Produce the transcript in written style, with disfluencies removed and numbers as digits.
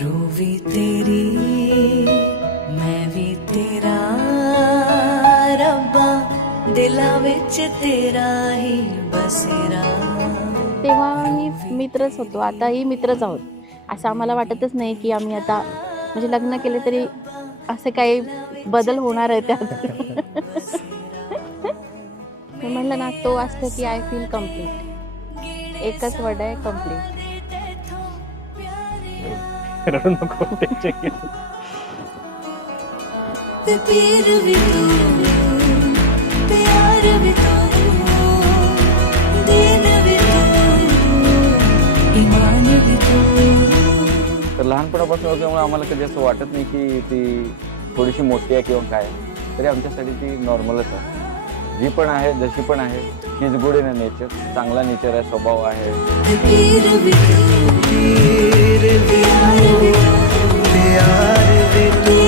Ruby तेरी मैं भी तेरा रब्बा दिला विच तेरा ही बसेरा। तेव्हाही मित्रच होतो, आताही मित्रच आहोत. असं आम्हाला वाटतच नाही की आम्ही आता म्हणजे लग्न केले तरी असे काही बदल होणार आहे त्यात. मी म्हणलं ना, तो असलं की आय फील कम्प्लीट. एकच वर्ड आहे, कम्प्लीट. रडू नको tension घेऊ. पीर भी तू प्यार भी तू दीन भी तू ईमान भी तू। तर लहानपणापासून असल्यामुळे आम्हाला कधी असं वाटत नाही की ती थोडीशी मोठी आहे किंवा काय, तरी आमच्यासाठी ती नॉर्मलच आहे. जी पण आहे, जशी पण आहे, she is good in a nature. चांगला नेचर आहे, स्वभाव आहे. पीर भी तू प्यार भी तू